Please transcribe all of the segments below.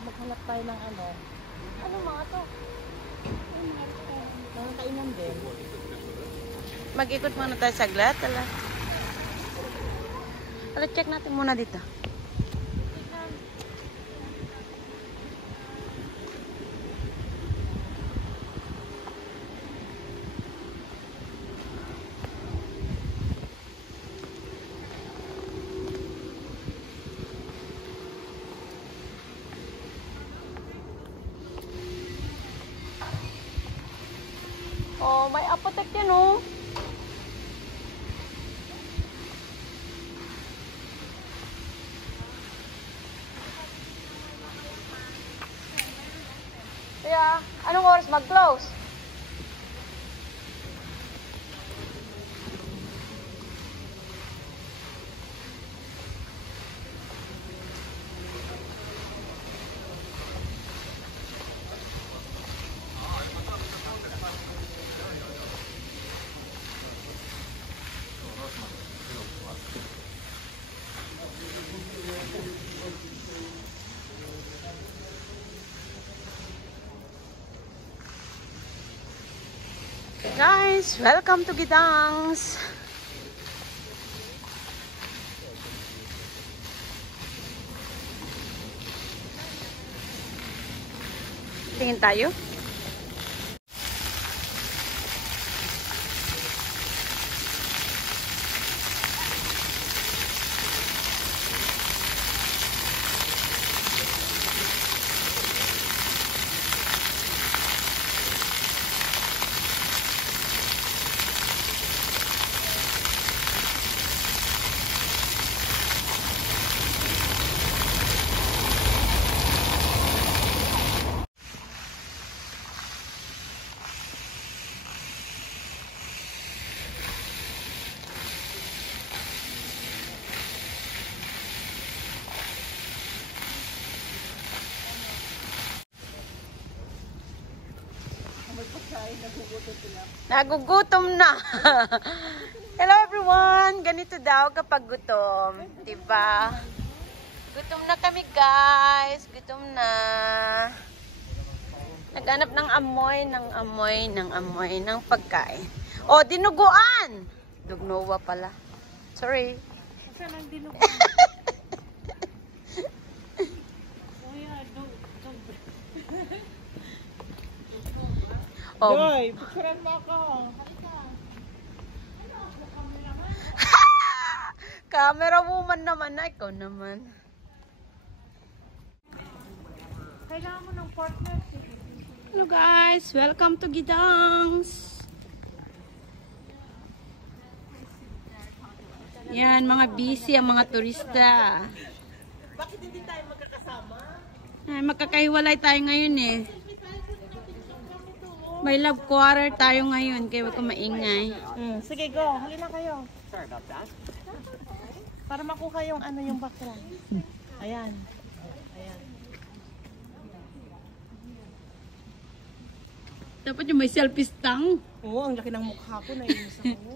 maghanap tayo ng ano. Ano mga to? Mga kainan din. Mag-ikot muna tayo saglit. Check natin muna dito. Oh, may apotek yan oh. Kaya, anong oras mag-close? Guys, welcome to Gidangs. Tingin tayo. Nagugutom na. Hello everyone. Ganito daw kapag gutom, 'di ba? Gutom na kami, guys. Gutom na. Naghanap ng amoy ng pagkain. Oh, dinuguan. Dugnowa pala. Sorry. Saan ang dinuguan? Oh. Joy, picturean mo ako. Camera woman naman na. Ikaw naman. Kailangan mo ng partner. Hello guys. Welcome to Gidangs. Yan, mga busy ang mga turista. Bakit hindi tayo magkakasama? Ay, magkakahiwalay tayo ngayon eh. May love quarter tayo ngayon, kaya wag ka maingay. Sige, go. Huli na kayo. Sorry about that. Para makuha yung ano yung background. Ayan. Ayan. Dapat yung may selfie stang. Oo, ang laki ng mukha ko. Nainis ako.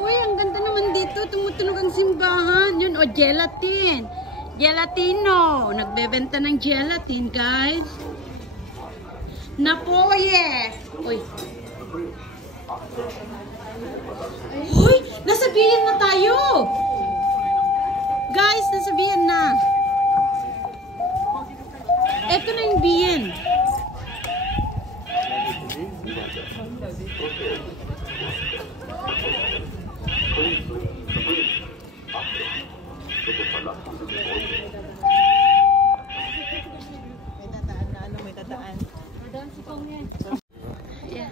Uy, ang ganda naman dito. Tumutunog ang simbahan. Yun, gelatin. Gelatino. Nagbebenta ng gelatin, guys. Napoye. Uy. Uy, nasabihan na tayo. Guys, nasabihan na. Ito na yung biyen. May tataan na ano, may tataan. Yeah.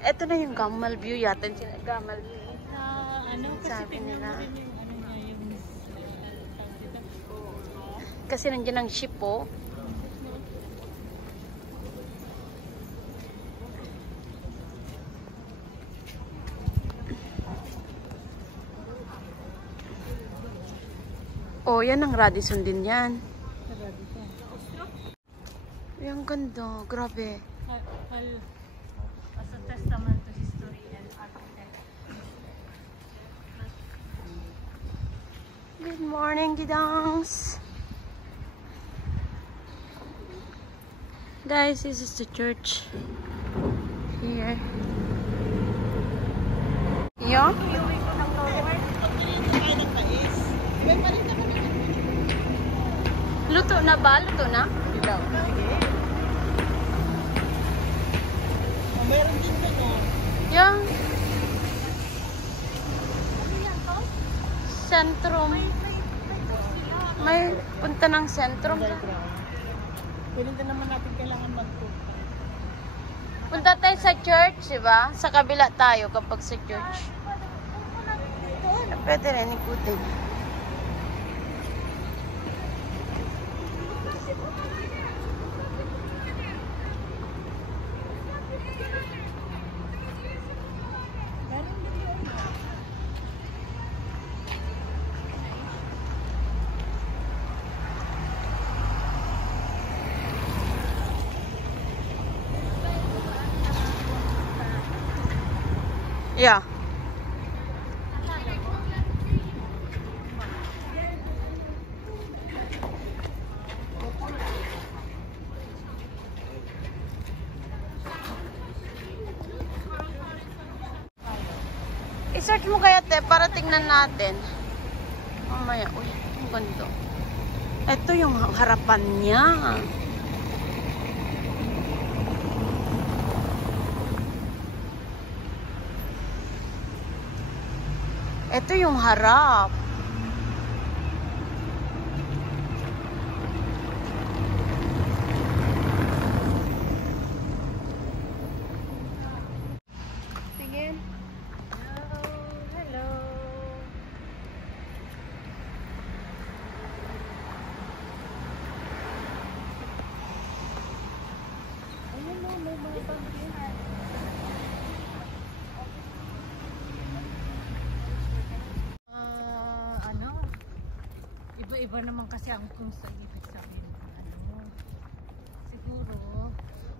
Ito na yung Gamal View yata. Gamal View. Ano, Sabi nila. yung ano niya, yung Kasi nandiyan ang ship po. Oh, yan ang Radisson din yan. Ay, ang ganda. Grabe. as a testament to history and architecture. Good morning, Gidangs. Guys, this is the church. Here. Yo? Luto na ba? Luto na? Ilaw. Meron din doon, oh. Yung sentrum. May punta ng sentrum. Pwede din naman natin kailangan magpunta. Punta tayo sa church, diba? Sa kabila tayo kapag sa church. Pwede rin ikutin. Yeah. I-search mo kaya te para tingnan natin. Mamaya, uy, ang ganda. Ito yung harapan niya. Ito yung harap. Sige. Hello. Iba-iba naman kasi ang kung sa ibig sabihin.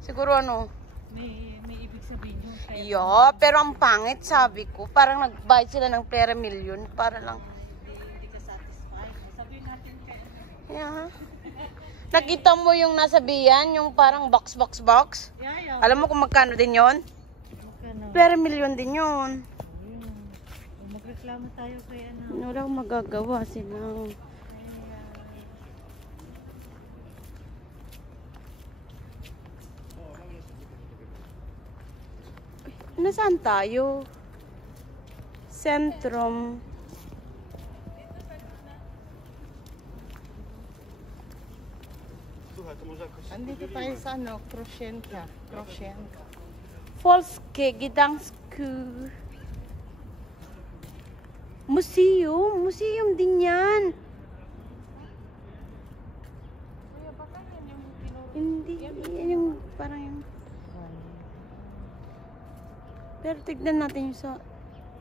Siguro ano? May ibig sabihin yung kaya. Yo, pero ang pangit sabi ko. Parang nag-buy sila ng pera milyon para lang. Hindi ka satisfied. Sabihin natin kaya. Yeah. Nakita mo yung nasabihan, yung parang box. Yeah. Alam mo kung magkano din yon? Magkano? Pera milyon din yun. Magreklamo tayo kaya na. Wala akong magagawa silang. Nasaan tayo? Sentrum. Andito tayo sa ano, Kroshenka. Polskie Gdańsk. Museum din yan. Hindi, yan yung parang yung... Pero tignan natin yung sa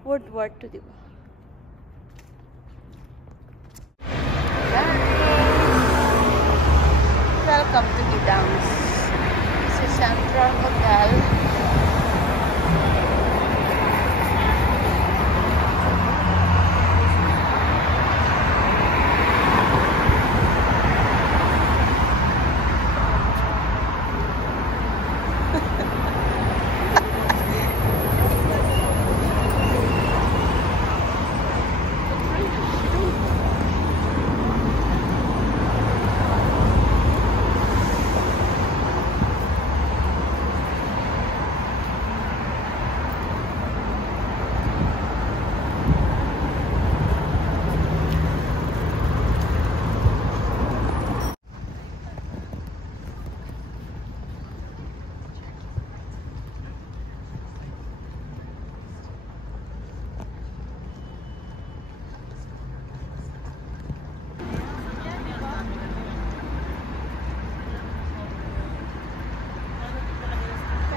World War II, di ba? Welcome to Gdańsk. Sa Central Hotel.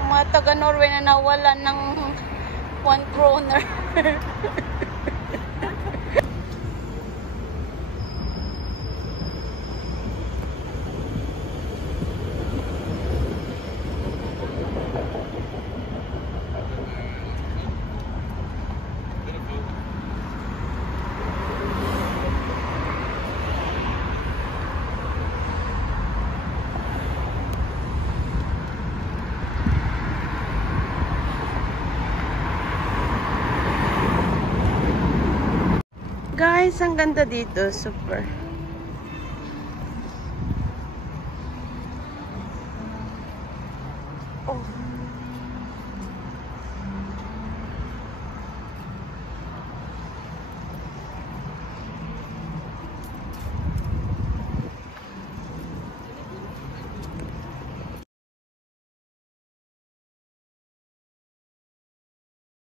Mga taga Norway na nawalan ng 1 kroner. Guys, ang ganda dito. Super. Oh.